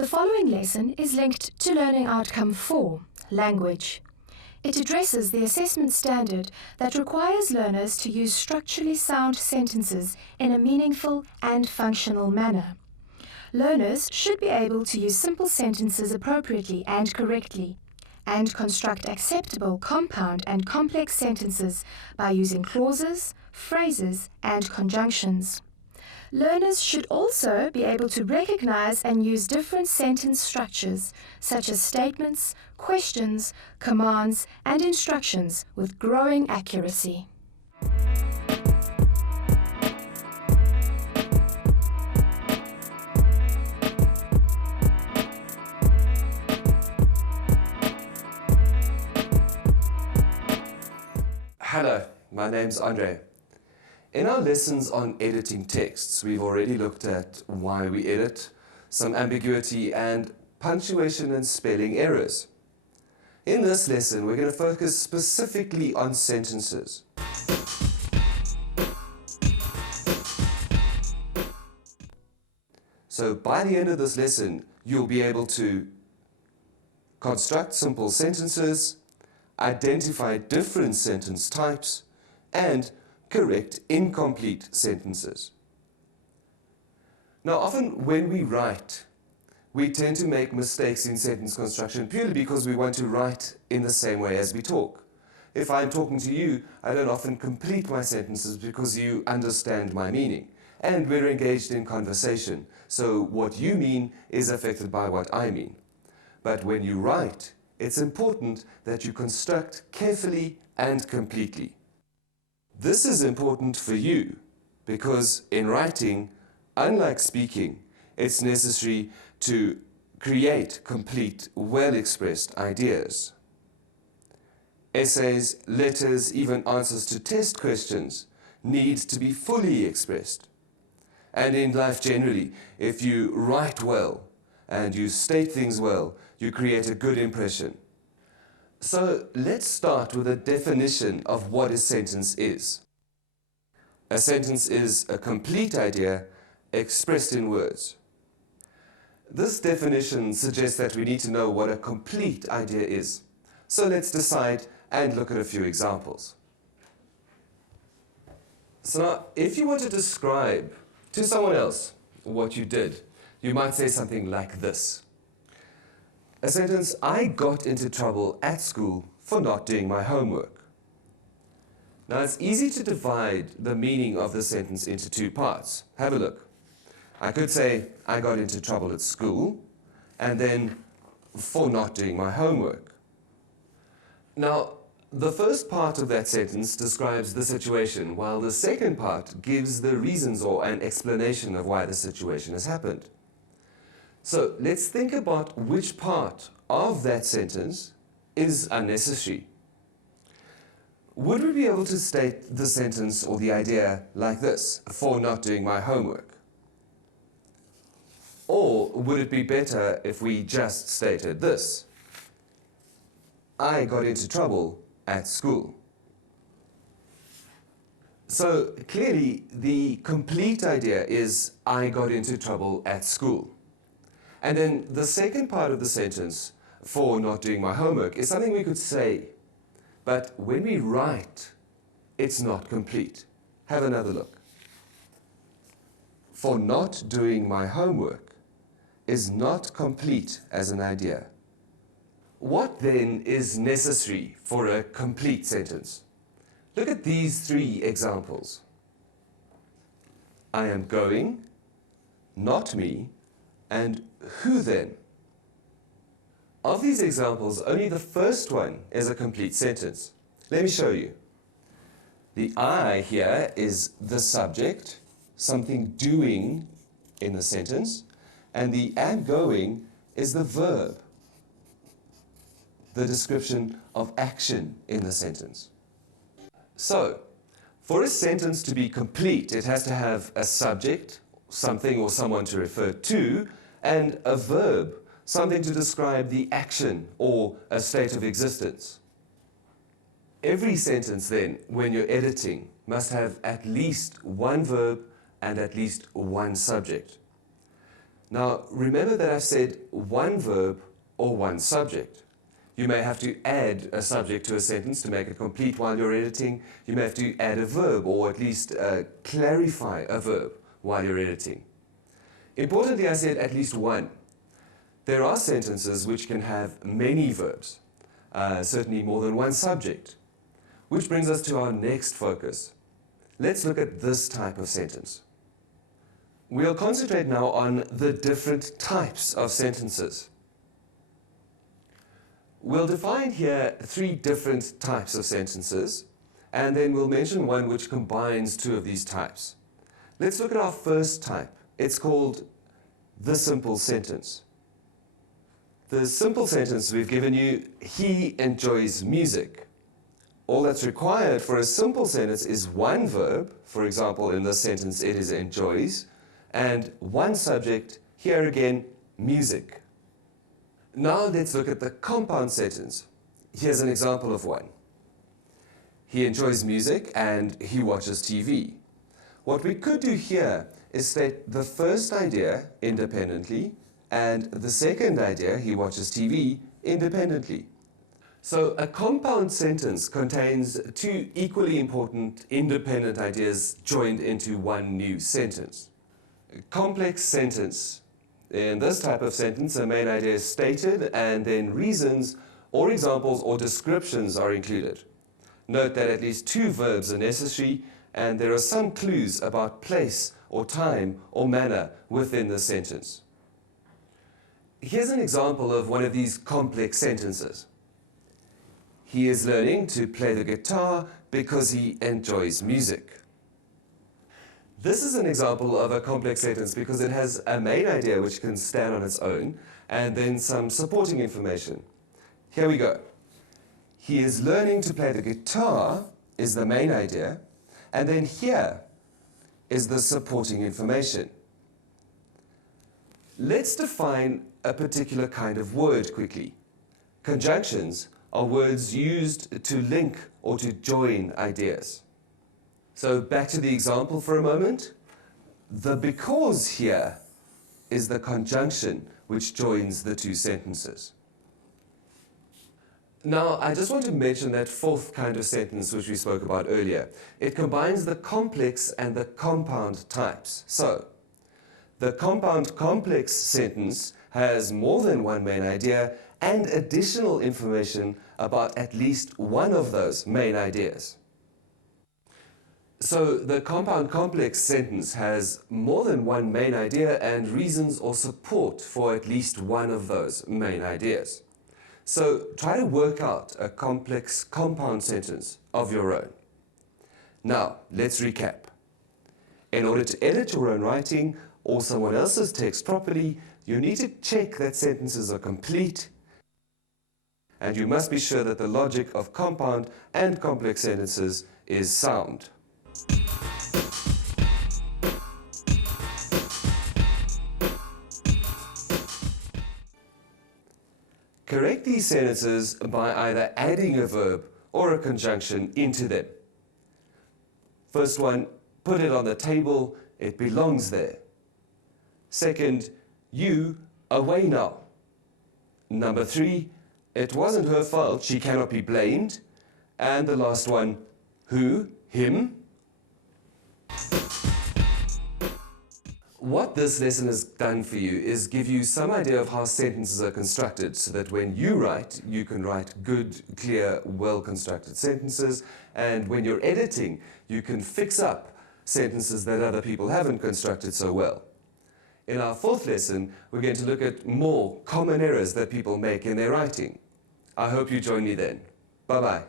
The following lesson is linked to Learning Outcome 4, Language. It addresses the assessment standard that requires learners to use structurally sound sentences in a meaningful and functional manner. Learners should be able to use simple sentences appropriately and correctly, and construct acceptable compound and complex sentences by using clauses, phrases, and conjunctions. Learners should also be able to recognize and use different sentence structures, such as statements, questions, commands, and instructions with growing accuracy. Hello, my name's Andre. In our lessons on editing texts, we've already looked at why we edit, some ambiguity, and punctuation and spelling errors. In this lesson, we're going to focus specifically on sentences. So by the end of this lesson, you'll be able to construct simple sentences, identify different sentence types, and correct incomplete sentences. Now, often when we write, we tend to make mistakes in sentence construction purely because we want to write in the same way as we talk. If I'm talking to you, I don't often complete my sentences because you understand my meaning. And we're engaged in conversation, so what you mean is affected by what I mean. But when you write, it's important that you construct carefully and completely. This is important for you because in writing, unlike speaking, it's necessary to create complete, well-expressed ideas. Essays, letters, even answers to test questions need to be fully expressed. And in life generally, if you write well and you state things well, you create a good impression. So let's start with a definition of what a sentence is. A sentence is a complete idea expressed in words. This definition suggests that we need to know what a complete idea is. So let's decide and look at a few examples. So now, if you want to describe to someone else what you did, you might say something like this. A sentence, I got into trouble at school for not doing my homework. Now it's easy to divide the meaning of the sentence into two parts. Have a look. I could say, I got into trouble at school, and then for not doing my homework. Now, the first part of that sentence describes the situation, while the second part gives the reasons or an explanation of why the situation has happened. So let's think about which part of that sentence is unnecessary. Would we be able to state the sentence or the idea like this, for not doing my homework? Or would it be better if we just stated this? I got into trouble at school. So clearly the complete idea is I got into trouble at school. And then the second part of the sentence, for not doing my homework, is something we could say. But when we write, it's not complete. Have another look. For not doing my homework is not complete as an idea. What then is necessary for a complete sentence? Look at these three examples. I am going, not me, and who then? Of these examples, only the first one is a complete sentence. Let me show you. The I here is the subject, something doing in the sentence, and the am going is the verb, the description of action in the sentence. So, for a sentence to be complete, it has to have a subject, something or someone to refer to, and a verb, something to describe the action or a state of existence. Every sentence then, when you're editing, must have at least one verb and at least one subject. Now, remember that I've said one verb or one subject. You may have to add a subject to a sentence to make it complete while you're editing. You may have to add a verb or at least clarify a verb while you're editing. Importantly, I said at least one. There are sentences which can have many verbs, certainly more than one subject. Which brings us to our next focus. Let's look at this type of sentence. We'll concentrate now on the different types of sentences. We'll define here 3 different types of sentences, and then we'll mention one which combines 2 of these types. Let's look at our first type. It's called the simple sentence. The simple sentence we've given you, he enjoys music. All that's required for a simple sentence is one verb, for example in this sentence it is enjoys, and one subject, here again, music. Now let's look at the compound sentence. Here's an example of one. He enjoys music and he watches TV. What we could do here is state the first idea independently and the second idea, he watches TV, independently. So a compound sentence contains 2 equally important independent ideas joined into one new sentence. A complex sentence. In this type of sentence, a main idea is stated and then reasons or examples or descriptions are included. Note that at least 2 verbs are necessary and there are some clues about place or time or manner within the sentence. Here's an example of one of these complex sentences. He is learning to play the guitar because he enjoys music. This is an example of a complex sentence because it has a main idea which can stand on its own and then some supporting information. Here we go. He is learning to play the guitar is the main idea, and then here is the supporting information. Let's define a particular kind of word quickly. Conjunctions are words used to link or to join ideas. So back to the example for a moment. The because here is the conjunction which joins the 2 sentences. Now, I just want to mention that 4th kind of sentence which we spoke about earlier. It combines the complex and the compound types. So, the compound complex sentence has more than one main idea and additional information about at least one of those main ideas. So the compound complex sentence has more than one main idea and reasons or support for at least one of those main ideas. So try to work out a complex compound sentence of your own. Now, let's recap. In order to edit your own writing or someone else's text properly, you need to check that sentences are complete, and you must be sure that the logic of compound and complex sentences is sound. Correct these sentences by either adding a verb or a conjunction into them. First one, put it on the table, it belongs there. Second, you, away now. Number 3, it wasn't her fault, she cannot be blamed. And the last one, who, him. What this lesson has done for you is give you some idea of how sentences are constructed so that when you write, you can write good, clear, well-constructed sentences, and when you're editing, you can fix up sentences that other people haven't constructed so well. In our 4th lesson, we're going to look at more common errors that people make in their writing. I hope you join me then. Bye-bye.